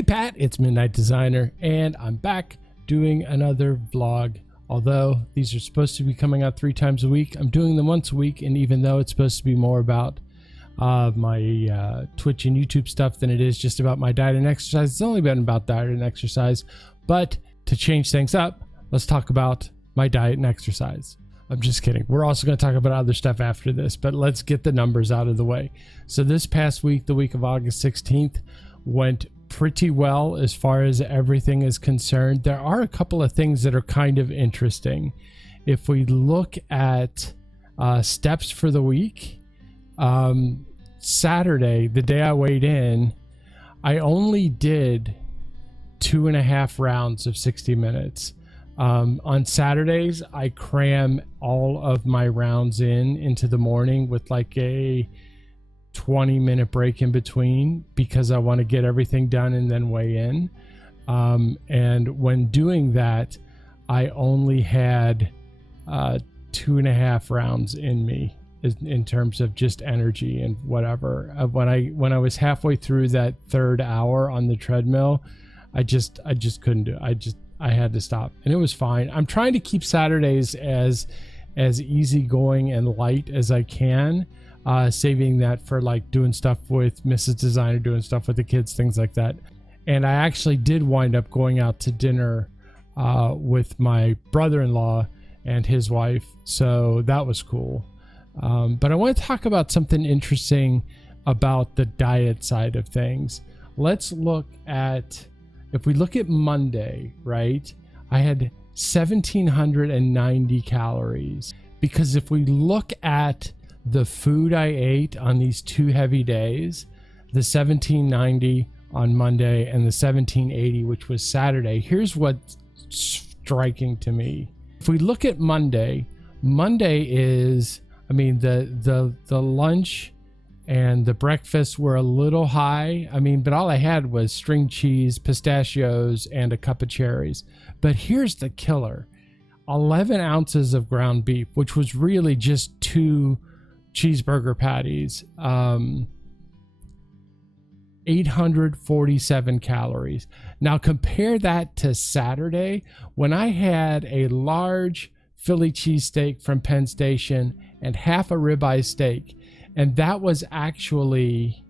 Hey Pat, it's Midnight Designer, and I'm back doing another vlog. Although these are supposed to be coming out 3 times a week, I'm doing them once a week, and even though it's supposed to be more about my Twitch and YouTube stuff than it is just about my diet and exercise, it's only been about diet and exercise. But to change things up, let's talk about my diet and exercise. I'm just kidding. We're also going to talk about other stuff after this, but let's get the numbers out of the way. So this past week, the week of August 16th, went pretty well as far as everything is concerned. There are a couple of things that are kind of interesting. If we look at steps for the week, Saturday, the day I weighed in, I only did 2.5 rounds of 60 minutes. On Saturdays, I cram all of my rounds into the morning with like a 20-minute break in between because I want to get everything done and then weigh in. And when doing that, I only had 2.5 rounds in me in terms of just energy and whatever. When I was halfway through that third hour on the treadmill, I just couldn't do it. I had to stop, and it was fine. I'm trying to keep Saturdays as easygoing and light as I can, saving that for like doing stuff with Mrs. Designer, doing stuff with the kids, things like that. And I actually did wind up going out to dinner with my brother-in-law and his wife, so that was cool. But I want to talk about something interesting about the diet side of things. Let's look at, if we look at Monday, right, I had 1,790 calories, because if we look at the food I ate on these 2 heavy days, the 1,790 on Monday and the 1,780, which was Saturday, here's what's striking to me. If we look at Monday is, I mean, the lunch and the breakfast were a little high. I mean, but all I had was string cheese, pistachios, and a cup of cherries. But here's the killer. 11 ounces of ground beef, which was really just 2 cheeseburger patties. 847 calories. Now compare that to Saturday when I had a large Philly cheesesteak from Penn Station and half a ribeye steak. And that was actually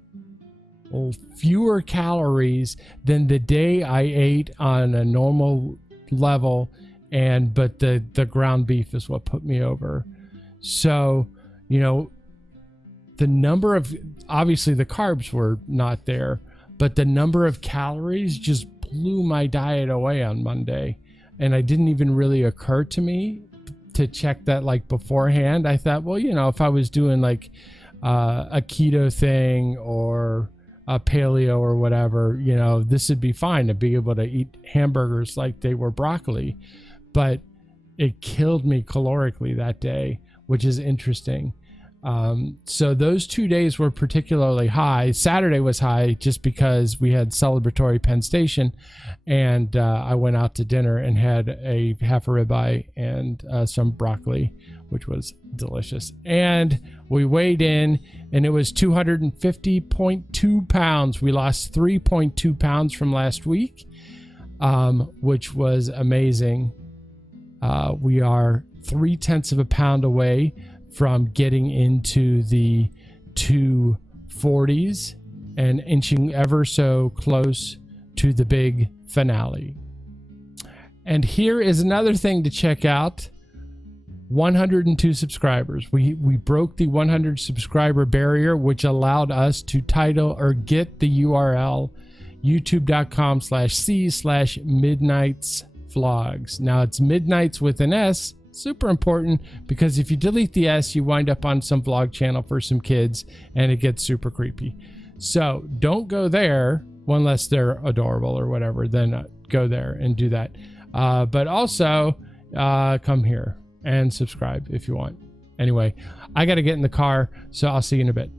fewer calories than the day I ate on a normal level. But the ground beef is what put me over. So, you know, the number of, obviously the carbs were not there, but the number of calories just blew my diet away on Monday. And it didn't even really occur to me to check that like beforehand. I thought, well, you know, if I was doing like a keto thing or a paleo or whatever, you know, this would be fine to be able to eat hamburgers like they were broccoli. But it killed me calorically that day, which is interesting. So those 2 days were particularly high. Saturday was high just because we had celebratory Penn Station, and I went out to dinner and had a half a ribeye and some broccoli, which was delicious. And we weighed in, and it was 250.2 pounds. We lost 3.2 pounds from last week, which was amazing. We are 0.3 of a pound away from getting into the 240s and inching ever so close to the big finale. And here is another thing to check out. 102 subscribers. We broke the 100 subscriber barrier, which allowed us to title or get the URL youtube.com/c/midnightsvlogs. Now it's midnights with an S. Super important, because if you delete the S, you wind up on some vlog channel for some kids and it gets super creepy. So don't go there unless they're adorable or whatever, then go there and do that. But also come here and subscribe if you want. Anyway, I got to get in the car, so I'll see you in a bit.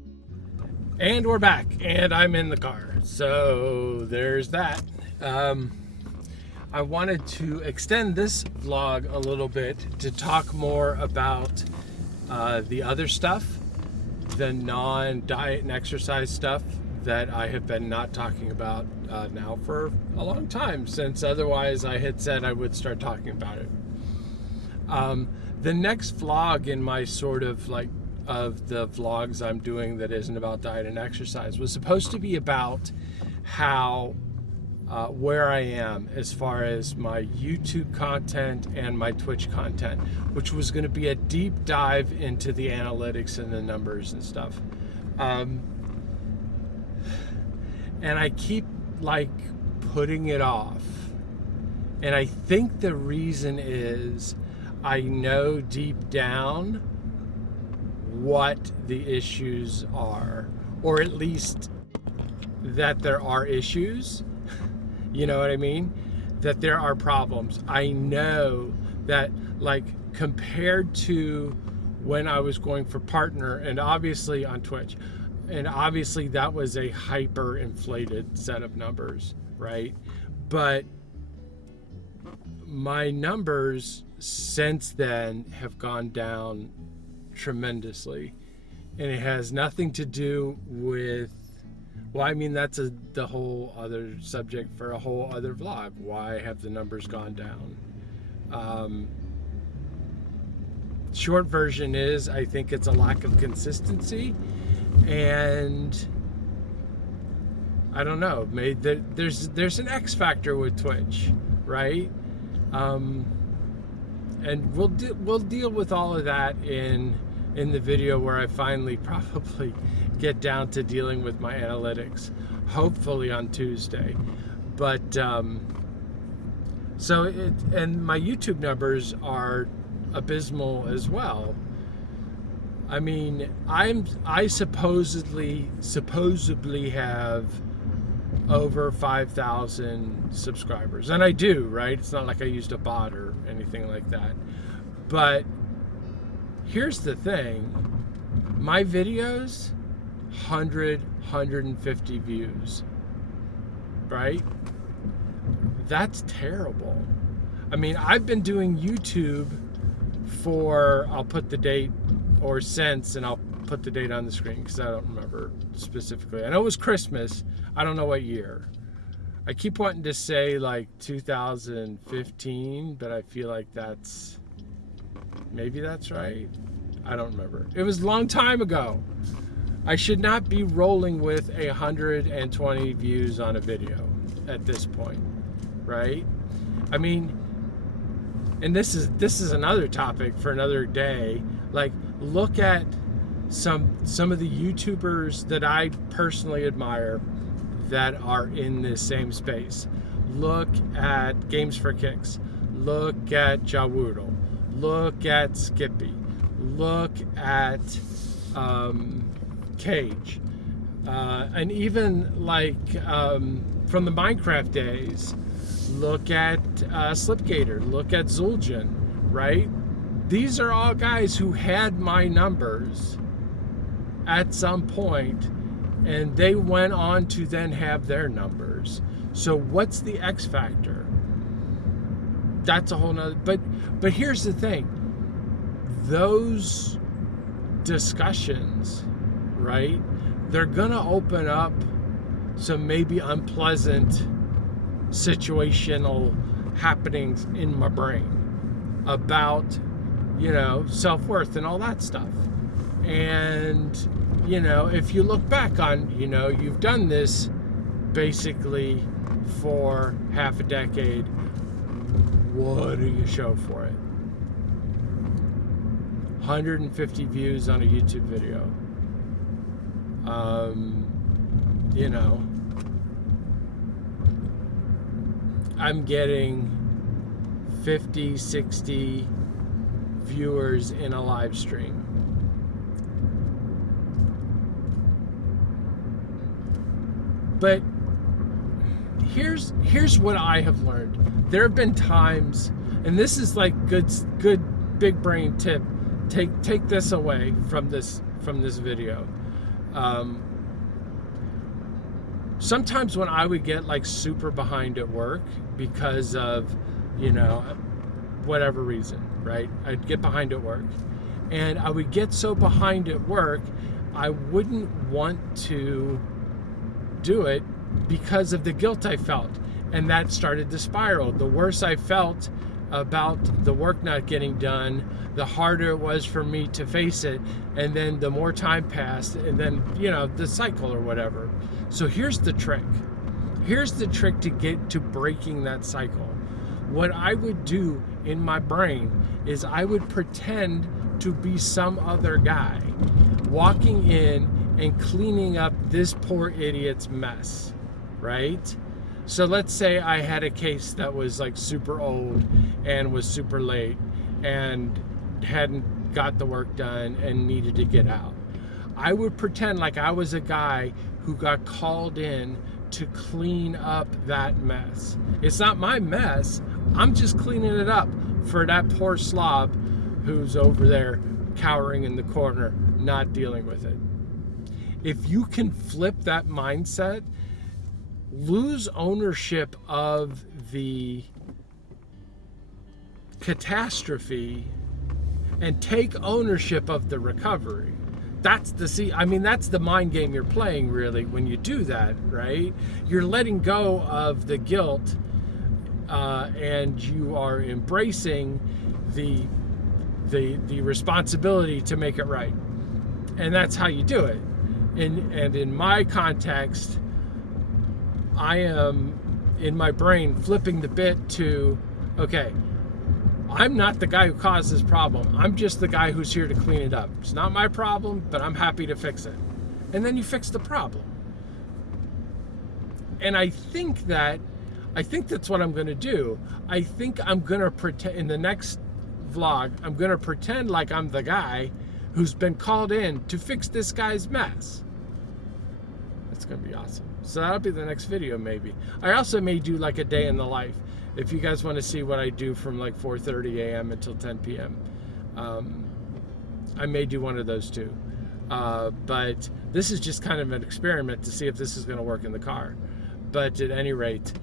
And we're back, and I'm in the car. So there's that. I wanted to extend this vlog a little bit to talk more about the other stuff, the non-diet and exercise stuff that I have been not talking about now for a long time, since otherwise I had said I would start talking about it. The next vlog in my sort of like of the vlogs I'm doing that isn't about diet and exercise was supposed to be about how where I am as far as my YouTube content and my Twitch content, which was going to be a deep dive into the analytics and the numbers and stuff. And I keep like putting it off. And I think the reason is I know deep down what the issues are, or at least that there are issues. You know what I mean? That there are problems. I know that, like, compared to when I was going for partner, and obviously on Twitch, and obviously that was a hyper inflated set of numbers, right? But my numbers since then have gone down tremendously, and it has nothing to do with, well, I mean, that's the whole other subject for a whole other vlog. Why have the numbers gone down? Short version is, I think it's a lack of consistency, and I don't know. Maybe there's an X factor with Twitch, right? And we'll deal with all of that in the video where I finally probably get down to dealing with my analytics, hopefully on Tuesday. But so and my YouTube numbers are abysmal as well. I mean, I supposedly have over 5,000 subscribers, and I do, right? It's not like I used a bot or anything like that. But here's the thing, my videos, 150 views, right? That's terrible. I mean, I've been doing YouTube for, I'll put the date, or since, and I'll put the date on the screen because I don't remember specifically. I know it was Christmas. I don't know what year. I keep wanting to say like 2015, but I feel like maybe that's right. I don't remember. It was a long time ago. I should not be rolling with 120 views on a video at this point, right? I mean, and this is another topic for another day. Like, look at some of the YouTubers that I personally admire that are in this same space. Look at Games for Kicks. Look at Jawoodle. Look at Skippy. Look at Cage. And even like from the Minecraft days, look at Slipgator. Look at Zul'jin, right? These are all guys who had my numbers at some point, and they went on to then have their numbers. So what's the X factor? That's a whole nother, but here's the thing. Those discussions, right? They're gonna open up some maybe unpleasant situational happenings in my brain about, you know, self-worth and all that stuff. And, you know, if you look back on, you know, you've done this basically for half a decade, what do you show for it? 150 views on a YouTube video. You know, I'm getting 50, 60 viewers in a live stream. But here's what I have learned. There have been times, and this is like good big brain tip. Take this away from this video. Sometimes when I would get like super behind at work because of, you know, whatever reason, right? I'd get behind at work, and I would get so behind at work, I wouldn't want to wouldn't do it because of the guilt I felt. And that started to spiral. The worse I felt about the work not getting done, the harder it was for me to face it. And then the more time passed, and then, the cycle or whatever. So here's the trick. Here's the trick to get to breaking that cycle. What I would do in my brain is I would pretend to be some other guy walking in and cleaning up this poor idiot's mess, right? So let's say I had a case that was like super old and was super late and hadn't got the work done and needed to get out. I would pretend like I was a guy who got called in to clean up that mess. It's not my mess. I'm just cleaning it up for that poor slob who's over there cowering in the corner, not dealing with it. If you can flip that mindset, lose ownership of the catastrophe and take ownership of the recovery. That's the mind game you're playing, really, when you do that, right? You're letting go of the guilt, and you are embracing the responsibility to make it right. And that's how you do it. And in my context, I am in my brain flipping the bit to, okay, I'm not the guy who caused this problem. I'm just the guy who's here to clean it up. It's not my problem, but I'm happy to fix it. And then you fix the problem. And I think that's what I'm going to do. I think I'm going to pretend in the next vlog, I'm going to pretend like I'm the guy who's been called in to fix this guy's mess. That's going to be awesome. So that'll be the next video, maybe. I also may do like a day in the life. If you guys want to see what I do from like 4:30 a.m. until 10 p.m., I may do one of those too. But this is just kind of an experiment to see if this is going to work in the car. But at any rate,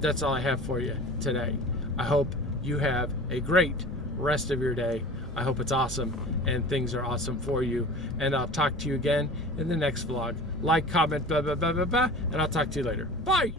that's all I have for you today. I hope you have a great rest of your day. I hope it's awesome and things are awesome for you. And I'll talk to you again in the next vlog. Like, comment, blah, blah, blah, blah, blah, and I'll talk to you later. Bye!